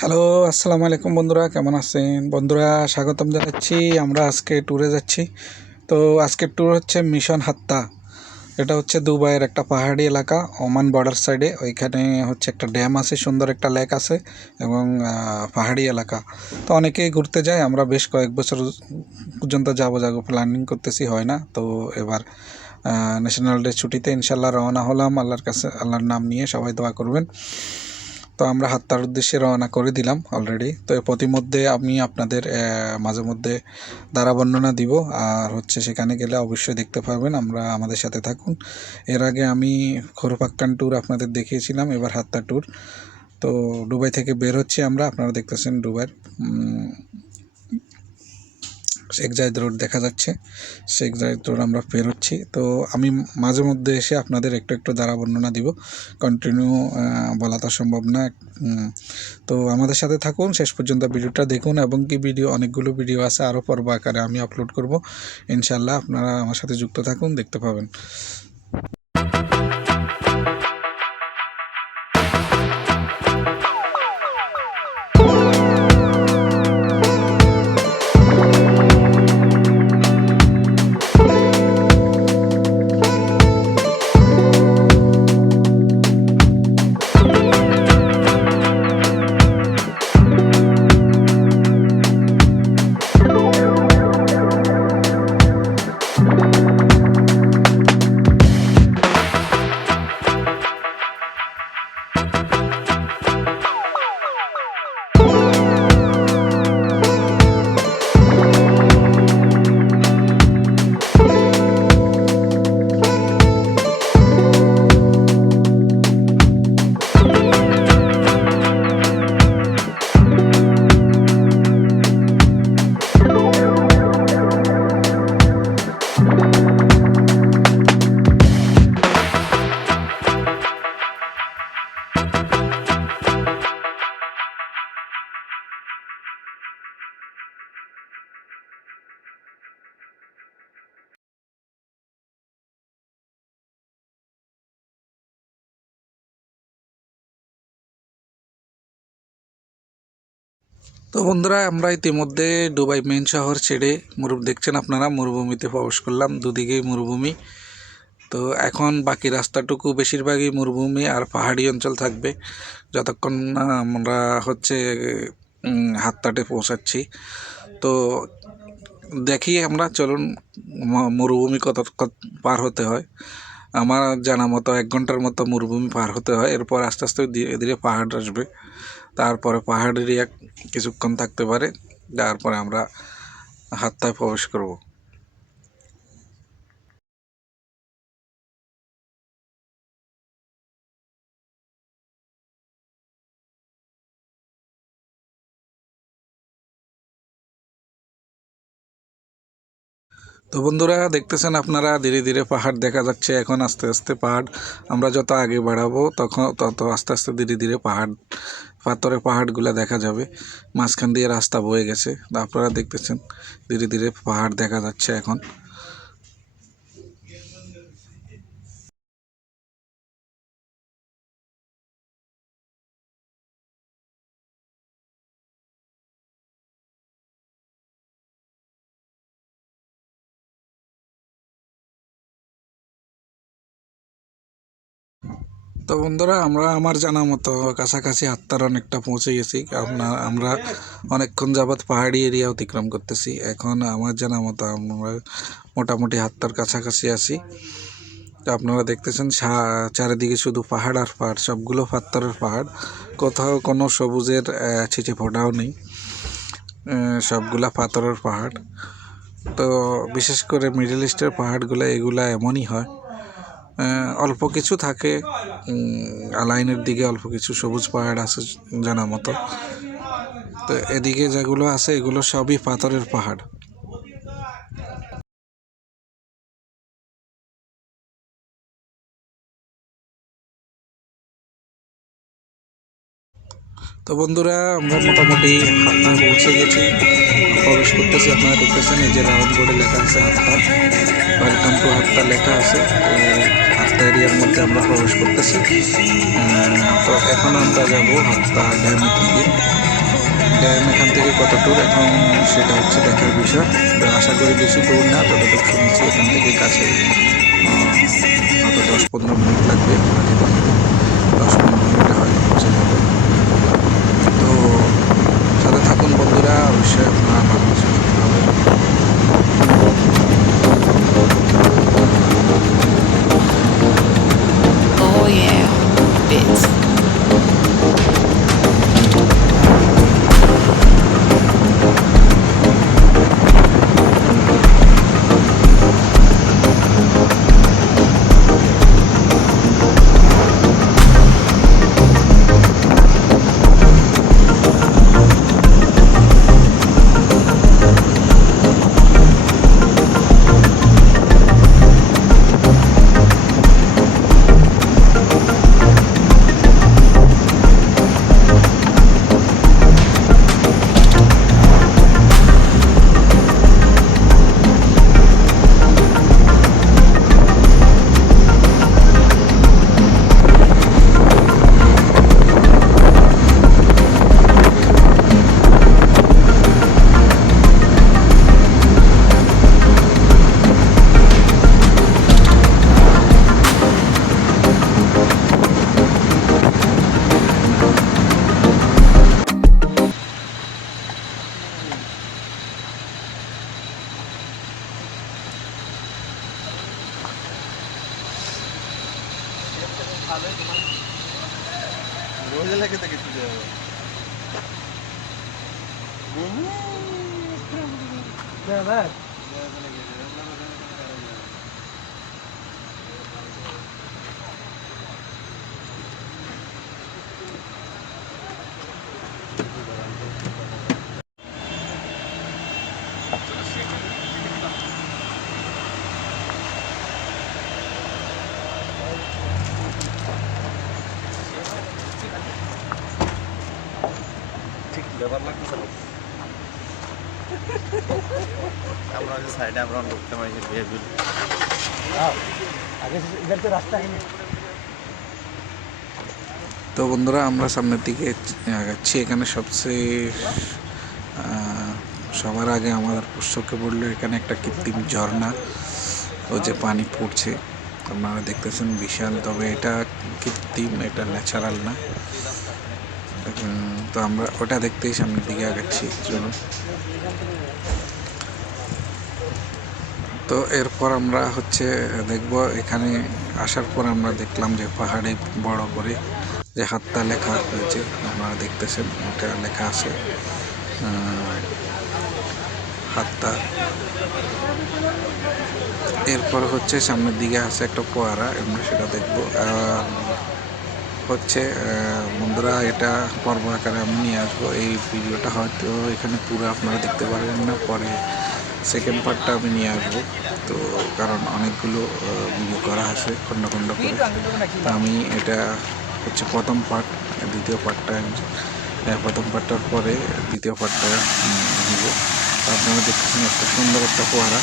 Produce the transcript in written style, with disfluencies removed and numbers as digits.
Hello, আসসালামু আলাইকুম বন্ধুরা, কেমন আছেন? বন্ধুরা, স্বাগতম জানাচ্ছি। আমরা আজকে ট্যুরে যাচ্ছি। তো আজকের ট্যুর হচ্ছে মিশন হাত্তা। এটা হচ্ছে দুবাইয়ের একটা পাহাড়ি এলাকা, ওমান বর্ডার সাইডে। ওইখানে হচ্ছে একটা ড্যাম আছে, সুন্দর একটা লেক আছে এবং পাহাড়ি এলাকা। তো অনেকেই ঘুরতে যায়। আমরা বেশ কয়েক বছর পর্যন্ত যাবো প্ল্যানিং করতেছি, হয় না। তো এবার ন্যাশনাল ডে ছুটিতে ইনশাল্লাহ রওনা হলাম। আল্লাহর কাছে, আল্লাহর নাম নিয়ে সবাই দোয়া করবেন। তো আমরা হাত্তার উদ্দেশ্যে রওনা করে দিলাম অলরেডি। তো প্রতিমধ্যে আমি আপনাদের মাঝে মধ্যে দ্বারা বর্ণনা দিব, আর হচ্ছে সেখানে গেলে অবশ্যই দেখতে পারবেন। আমাদের সাথে থাকুন। এর আগে আমি খোরপাক্কান ট্যুর আপনাদের দেখিয়েছিলাম, এবার হাত্তা ট্যুর। তো দুবাই থেকে বের হচ্ছি আমরা, আপনারা দেখতেছেন দুবাইয়ের শেখ জায়েদ রোড দেখা যাচ্ছে। শেখ জায়েদ রোড আমরা পেরোচ্ছি। তো আমি মাঝে মধ্যে এসে আপনাদের একটু একটু দ্বারা বর্ণনা দিব, কন্টিনিউ বলা তো সম্ভব না। তো আমাদের সাথে থাকুন, শেষ পর্যন্ত ভিডিওটা দেখুন। এবং কি অনেকগুলো ভিডিও আছে, আরও পর্ব আকারে আমি আপলোড করব ইনশাল্লাহ। আপনারা আমার সাথে যুক্ত থাকুন, দেখতে পাবেন। তো বন্ধুরা, আমরা ইতিমধ্যে দুবাই মেন শহর ছেড়ে দেখছেন আপনারা, মরুভূমিতে প্রবেশ করলাম। দুদিকেই মরুভূমি। তো এখন বাকি রাস্তাটুকু বেশিরভাগই মরুভূমি আর পাহাড়ি অঞ্চল থাকবে যতক্ষণ না আমরা হচ্ছে হাত্তাটে পৌঁছাচ্ছি। তো দেখি আমরা, চলুন মরুভূমি কত পার হতে হয়। আমার জানা মতো 1 ঘন্টার মতো মরুভূমি পার হতে হয়। এরপর আস্তে আস্তে ধীরে ধীরে পাহাড় আসবে। তারপরে পাহাড়েরই কিছুক্ষণ থাকতে পারে, তারপরে আমরা হাত্তায় প্রবেশ করব। তো বন্ধুরা, দেখতেছেন আপনারা, ধীরে ধীরে পাহাড় দেখা যাচ্ছে। এখন আস্তে আস্তে পাহাড়, আমরা যত আগে বাড়াবো তত আস্তে আস্তে ধীরে ধীরে পাথরের পাহাড়গুলো দেখা যাবে। মাঝখান দিয়ে রাস্তা বয়ে গেছে। আপনারা দেখতেছেন ধীরে ধীরে পাহাড় দেখা যাচ্ছে এখন। তো বন্ধুরা, আমার জানা মতো কাছাকাছি হাত্তার অনেকটা পৌঁছে গেছি। আমরা অনেকক্ষণ যাবৎ পাহাড়ি এরিয়া অতিক্রম করতেছি। এখন আমার জানা মতো আমরা মোটামুটি হাত্তার কাছাকাছি আছি। তো আপনারা দেখতেছেন চারিদিকে শুধু পাহাড় আর পাহাড়, সবগুলো পাথরের পাহাড়। কোথাও কোনো সবুজের ছিটে ফোটাও নেই, সবগুলা পাথরের পাহাড়। তো বিশেষ করে মিডল ইস্টের পাহাড়গুলো, এগুলা এমনই হয়। অল্প কিছু থাকে লাইনের দিকে, অল্প কিছু সবুজ পাহাড় আছে জানা মতো। তো এদিকে যেগুলো আছে এগুলো সবই পাথরের পাহাড়। তো বন্ধুরা, আমরা মোটামুটি হাত্তা পৌঁছে গেছি, প্রবেশ করতেছি। আপনারা দেখতেছেন এই যে রাউন্ড বোর্ডে লেখা আছে হাত্তা, ওয়েলকাম টু হাত্তা লেখা আছে। হাত্তা এরিয়ার মধ্যে আমরা প্রবেশ করতেছি। তো এখন আমরা যাবো হাত্তা ড্যামের দিকে। ড্যাম এখান থেকে কত দূর এখন সেটা হচ্ছে দেখার বিষয়। তো আশা করি বেশি দূর না, যতটুকু শুনেছি এখান থেকে কাছে হয়তো 10-15 মিনিট লাগবে, আমরা যেতে যেতে 10-15 মিনিটে হয়তো পৌঁছে যাবো। তো সাথে থাকুন বন্ধুরা, অবশ্যই আপনারা বাংলাদেশ দেখতে পাবেন। Oh yeah, bits. তো বন্ধুরা আমরা সামনের দিকে আগাচ্ছি। এখানে সবচেয়ে সবার আগে আমাদের চোখে পড়লো এখানে একটা কৃত্রিম ঝর্ণা, ও যে পানি পড়ছে আপনারা দেখতেছেন বিশাল, তবে এটা কৃত্রিম, এটা ন্যাচারাল না। তো আমরা ওটা দেখতেই সামনের দিকে আগাচ্ছি। চলুন। তো এরপর আমরা হচ্ছে দেখব, এখানে আসার পর আমরা দেখলাম যে পাহাড়ে বড় করে যে হাত্তা লেখা হয়েছে, আপনারা দেখতেছেন এটা লেখা আছে হাত্তা। এরপর হচ্ছে সামনের দিকে আছে একটা ফোয়ারা, আমরা সেটা দেখবো। হচ্ছে বন্ধুরা এটা পর্ব আকারে আমি নিয়ে আসবো। এই ভিডিওটা হয়তো এখানে পুরো আপনারা দেখতে পারবেন না, পরে সেকেন্ড পার্টটা আমি নিয়ে আসবো। তো কারণ অনেকগুলো ভিডিও করা আছে খণ্ড খণ্ড করে, তো আমি এটা হচ্ছে প্রথম পার্ট, দ্বিতীয় পার্টটা প্রথম পার্টটার পরে দ্বিতীয় পার্টটা নিব। তো আপনারা দেখতেছেন একটা সুন্দর একটা ফোয়ারা।